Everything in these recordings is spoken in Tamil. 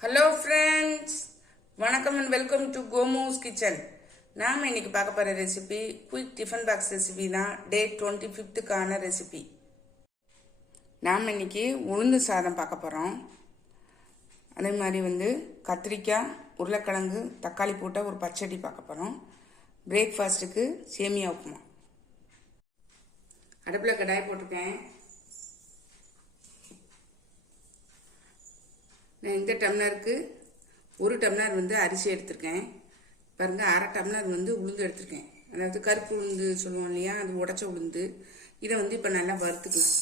ஹலோ ஃப்ரெண்ட்ஸ், வணக்கம் அண்ட் வெல்கம் டு கோமூஸ் கிச்சன். நாம் இன்னைக்கு பார்க்க போகிற recipe quick tiffin box recipe தான். டே 25க்கான ரெசிபி. நாம் இன்னைக்கு உளுந்து சாதம் பார்க்க போகிறோம். அதே மாதிரி கத்திரிக்காய், உருளைக்கிழங்கு, தக்காளி போட்ட ஒரு பச்சடி பார்க்க போகிறோம். பிரேக்ஃபாஸ்ட்டுக்கு சேமியா உப்புமா. அடுப்பில் கடாய் போட்டிருக்கேன். நான் இந்த டம்ளருக்கு 1 டம்ளர் அரிசி எடுத்திருக்கேன். பாருங்கள், 1/2 டம்ளர் உளுந்து எடுத்திருக்கேன். அதாவது கருப்பு உளுந்து சொல்லுவோம் இல்லையா, அது உடச்ச உளுந்து. இதை இப்போ நல்லா வறுத்துக்கலாம்.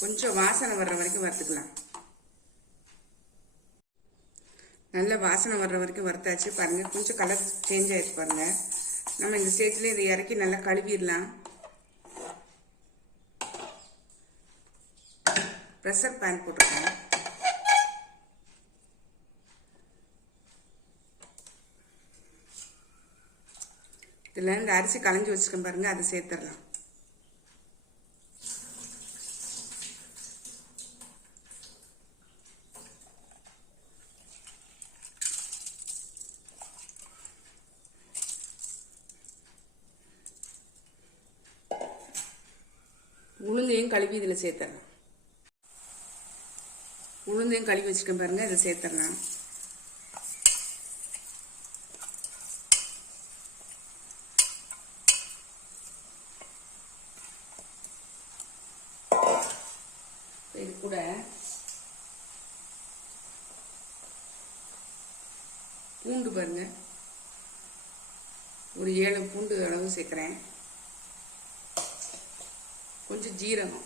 கொஞ்சம் வாசனை வர்ற வரைக்கும் வறுத்துக்கலாம். நல்ல வாசனை வர்ற வரைக்கும் வறுத்தாச்சு. பாருங்கள், கொஞ்சம் கலர் சேஞ்ச் ஆகிடுச்சு. பாருங்கள், நம்ம இந்த ஸ்டேஜில் இதை இறக்கி நல்லா கழுவிடலாம். ப்ரெஷர் பேன் போட்டிருக்கேன். இதில் இந்த அரிசி களைஞ்சி வச்சுருக்கேன் பாருங்கள், அதை சேர்த்துடலாம். உளுந்தையும் கழுவி இதில் சேர்த்துடலாம். உளுந்தையும் கழுவி வச்சுக்கேன் பாருங்கள், இதில் சேர்த்துடலாம். இது கூட பூண்டு பாருங்க, ஒரு 7 பூண்டு அளவு சேர்க்குறேன். கொஞ்சம் ஜீரகம்,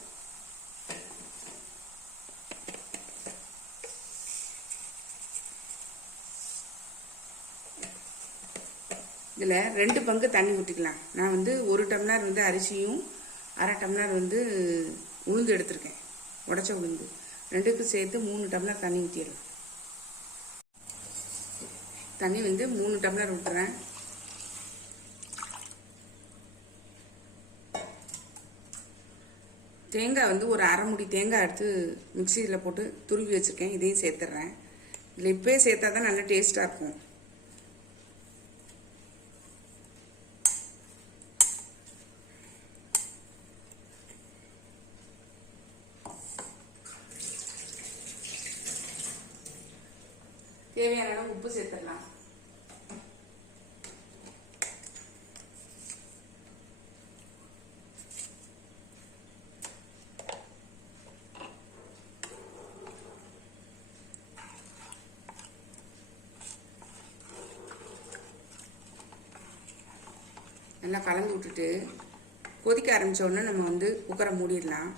இதில் 2 பங்கு தண்ணி ஊற்றிக்கலாம். நான் 1 டம்ளர் அரிசியும் 1/2 டம்ளர் உளுந்து எடுத்திருக்கேன், உடச்ச உளுந்து. 2க்கும் சேர்த்து 3 டம்ளர் தண்ணி ஊற்றிடலாம். தண்ணி 3 டம்ளர் ஊற்றுறேன். தேங்காய் ஒரு 1/2 மூடி தேங்காய் எடுத்து மிக்சியில் போட்டு துருவி வச்சுருக்கேன். இதையும் சேர்த்துட்றேன். இதில் இப்போயே சேர்த்தா தான் நல்லா டேஸ்ட்டாக இருக்கும். தேவையான அளவு உப்பு சேர்த்துடலாம். நல்லா கலந்து விட்டுட்டு கொதிக்க ஆரம்பித்த உடனே நம்ம குக்கரை மூடிடலாம்.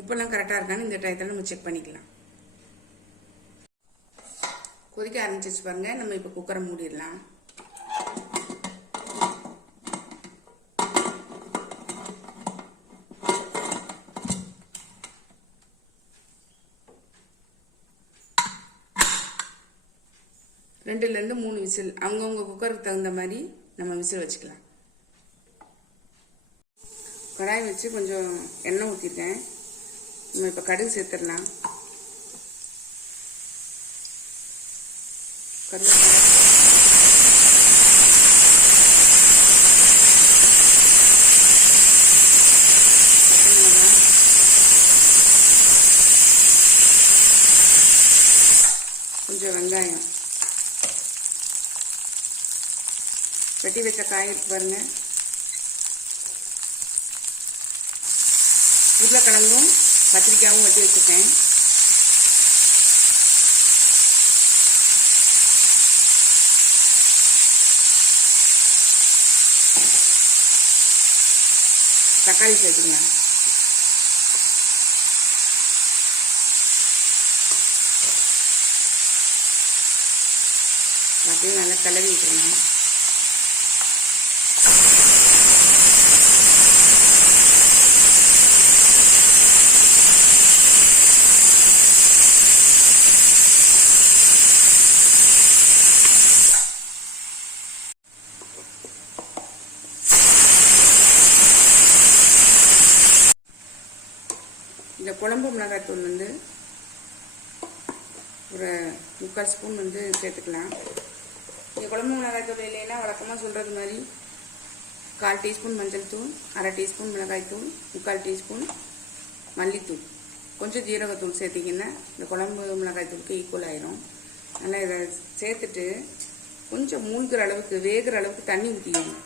உப்பெல்லாம் கரெக்டாக இருக்கான்னு இந்த டயத்தில் நம்ம செக் பண்ணிக்கலாம். கொதிக்க ஆரம்பிச்சிச்சு பாருங்க, நம்ம இப்போ குக்கரை மூடிடலாம். ரெண்டுலேருந்து 3 விசில், அவங்கவுங்க குக்கருக்கு தகுந்த மாதிரி நம்ம விசில் வச்சுக்கலாம். கடாய் வச்சு கொஞ்சம் எண்ணெய் ஊற்றிருக்கேன். நம்ம இப்போ கடுகு சேர்த்துடலாம். கருவேப்பிலை, கொஞ்சம் வெங்காயம், வெட்டி வச்ச காய் இருக்கு பாருங்க, உருளைக்கிழங்கும் கத்திரிக்காயும் வெட்டி வச்சுருக்கேன். தக்காளி சேர்த்துக்கலாம். அப்படியே நல்லா கிளறி விட்டுருங்க. குழம்பு மிளகாய்த்தூள் வந்து ஒரு 3/4 ஸ்பூன் வந்து சேர்த்துக்கலாம். நீங்கள் குழம்பு மிளகாய்த்தூள் இல்லைன்னா வழக்கமாக சொல்கிறது மாதிரி 1/4 டீஸ்பூன் மஞ்சள் தூள், 1/2 டீஸ்பூன் மிளகாய்த்தூள், 3/4 டீஸ்பூன் மல்லித்தூள், கொஞ்சம் ஜீரகத்தூள் சேர்த்திங்கன்னா இந்த குழம்பு மிளகாய்த்தூளுக்கு ஈக்குவல் ஆயிரும். நல்லா இதை சேர்த்துட்டு கொஞ்சம் மூழ்கிற அளவுக்கு வேகிற அளவுக்கு தண்ணி ஊற்றிக்கணும்.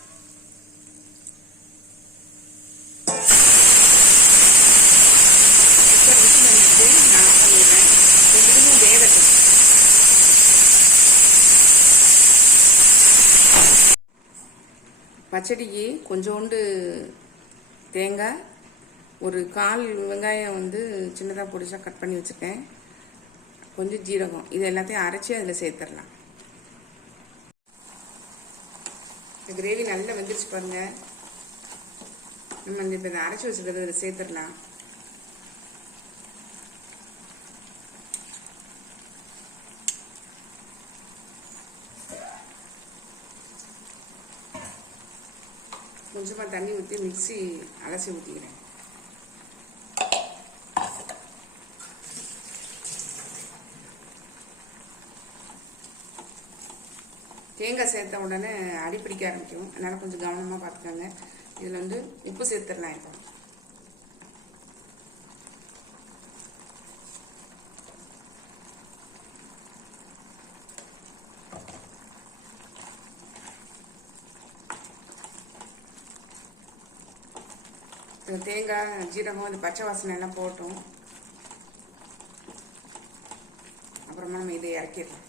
நான் பண்ணிடுறேன். இதுவும் வேகட்டும். பச்சடிக்கு கொஞ்சோண்டு தேங்காய், ஒரு 1/4 வெங்காயம் வந்து சின்னதாக பொடிசாக கட் பண்ணி வச்சுருக்கேன், கொஞ்சம் ஜீரகம், இது எல்லாத்தையும் அரைச்சி அதில் சேர்த்துடலாம். இந்த கிரேவி நல்லா வெந்துருச்சு பாருங்க. நம்ம இப்போ இதை அரைச்சி வச்சுக்கிறது இதில் சேர்த்துடலாம். கொஞ்சமாக தண்ணி ஊற்றி மிக்ஸி அலசி ஊற்றிக்கிறேன். தேங்காய் சேர்த்த உடனே அடி பிடிக்க ஆரம்பிக்கும், அதனால் கொஞ்சம் கவனமாக பார்த்துக்கோங்க. இதில் வந்து உப்பு சேர்த்துடலாம். இப்போ தேங்காய் ஜீரகம் அது பச்சை வாசனை எல்லாம் போட்டோம். அப்புறமா நம்ம இதை இறக்கிடலாம்.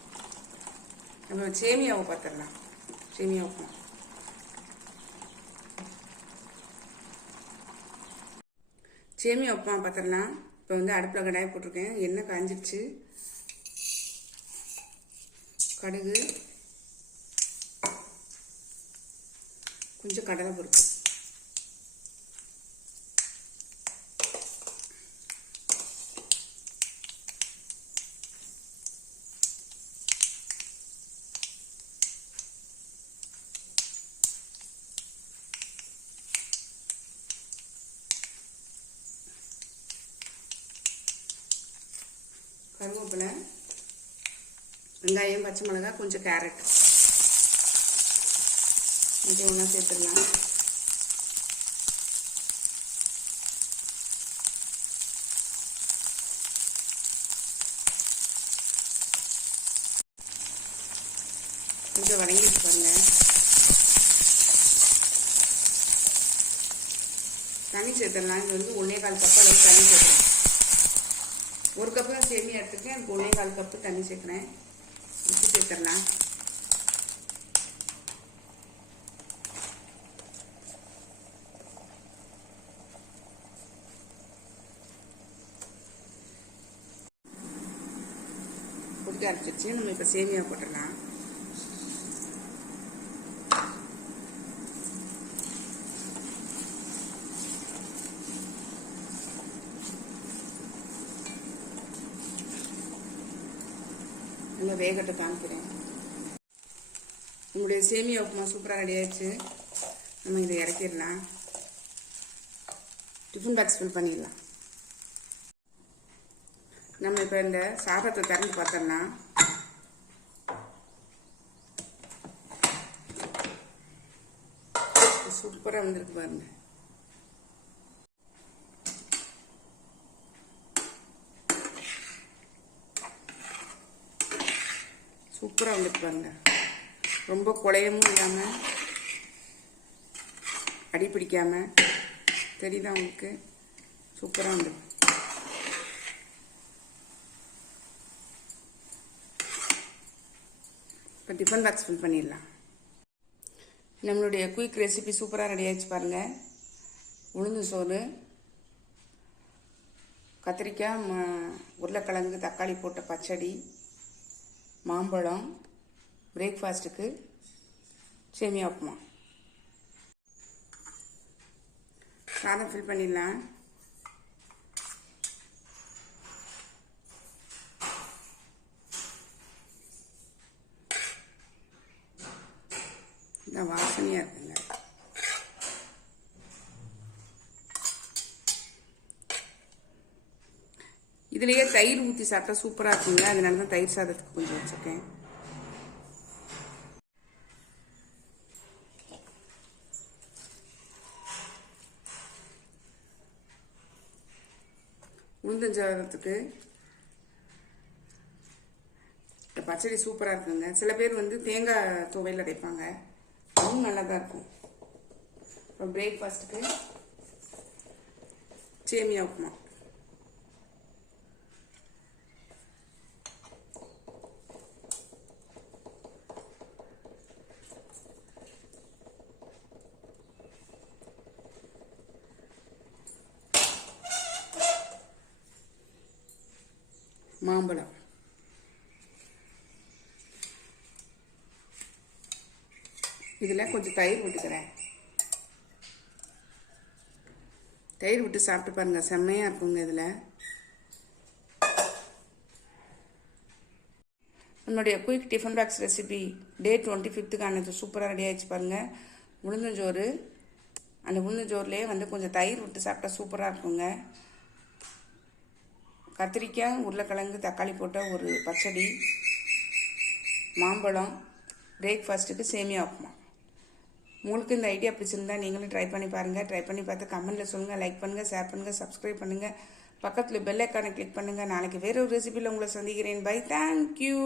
நம்ம சேமியாவை பார்த்துடலாம். சேமியா உப்புமா பார்த்துடலாம். இப்போ வந்து அடுப்பில் கடாயை போட்டிருக்கேன். எண்ணெய் காஞ்சிடுச்சு. கடுகு, கொஞ்சம் கடலை பருப்பு, கருவேப்பிலை, வெங்காயம், பச்சை மிளகாய், கொஞ்சம் கேரட் கொஞ்சம் ஒன்றா சேர்த்துடலாம். கொஞ்சம் வதங்கிட்டு பாருங்க. தண்ணி சேர்த்துடலாம். இது வந்து 1/4 கப் அளவுக்கு தண்ணி சேர்த்துறேன். 1 கப்பு தான் சேமியா எடுத்துருக்கேன். அதுக்கு 1/4 கப்பு தண்ணி சேர்க்குறேன். உப்பு சேர்த்துடலாம். கொதிக்க அரைச்சிச்சு. நம்ம இப்போ சேமியா போட்டுடலாம். நல்லா வேகட்டை காமிக்கிறேன். உங்களுடைய சேமியா உப்புமா சூப்பராக ரெடி ஆயிடுச்சு. நம்ம இதை இறக்கிடலாம். டிஃபன் பாக்ஸ் ஃபில் பண்ணிடலாம். நம்ம இப்போ இந்த சாதத்தை திறந்து பார்த்தோம்னா சூப்பராக வந்திருக்கு பாருங்க. சூப்பராக வந்துட்டு பாருங்க. ரொம்ப குழையமும் இல்லாமல் அடி பிடிக்காமல் தெரியுதா உங்களுக்கு? சூப்பராக வந்துடும். இப்போ டிஃபன் பாக்ஸ் ஃபில் பண்ணிடலாம். நம்மளுடைய குயிக் ரெசிபி சூப்பராக ரெடி ஆகிடுச்சு பாருங்கள். உளுந்து சோறு, கத்திரிக்காய், உருளைக்கிழங்கு, தக்காளி போட்ட பச்சடி, மாம்பழம், பிரேக்ஃபாஸ்ட்டுக்கு சேமியா உப்புமா. சாதம் ஃபில் பண்ணிடலாம். இதான் வாசனையாக இருக்குங்க. இதுலேயே தயிர் ஊற்றி சாப்பிட்டா சூப்பராக இருக்குங்க. அதனால தான் தயிர் சாதத்துக்கு கொஞ்சம் வச்சுருக்கேன். உளுந்தஞ்சாதத்துக்கு பச்சடி சூப்பராக இருக்குங்க. சில பேர் வந்து தேங்காய் துவையல் அரைப்பாங்க, அதுவும் நல்லா தான் இருக்கும். அப்புறம் பிரேக்ஃபாஸ்ட்டுக்கு சேமியா உப்புமா. மாம்பழம், இதில் கொஞ்சம் தயிர் விட்டுக்கிறேன். தயிர் விட்டு சாப்பிட்டு பாருங்க, செம்மையாக இருக்குங்க. இதில் நம்மளுடைய குயிக் டிஃபன் பாக்ஸ் ரெசிபி டே 25க்கானது சூப்பராக ரெடி ஆகிடுச்சு பாருங்கள். உளுந்தஞ்சோறு, அந்த உளுந்தஞ்சோறுலேயே வந்து கொஞ்சம் தயிர் விட்டு சாப்பிட்டா சூப்பராக இருக்குங்க. கத்திரிக்காய், உருளைக்கிழங்கு, தக்காளி போட்ட ஒரு பச்சடி, மாம்பழம், பிரேக்ஃபாஸ்ட்டுக்கு சேமியா உப்புமா. உங்களுக்கு இந்த ஐடியா பிடிச்சிருந்தா நீங்களும் ட்ரை பண்ணி பாருங்கள். ட்ரை பண்ணி பார்த்து கமெண்ட்டில் சொல்லுங்கள். லைக் பண்ணுங்கள், ஷேர் பண்ணுங்கள், சப்ஸ்கிரைப் பண்ணுங்கள். பக்கத்தில் பெல் ஐக்கானை கிளிக் பண்ணுங்கள். நாளைக்கு வேற ஒரு ரெசிபியில் உங்களை சந்திக்கிறேன். Bye, thank you.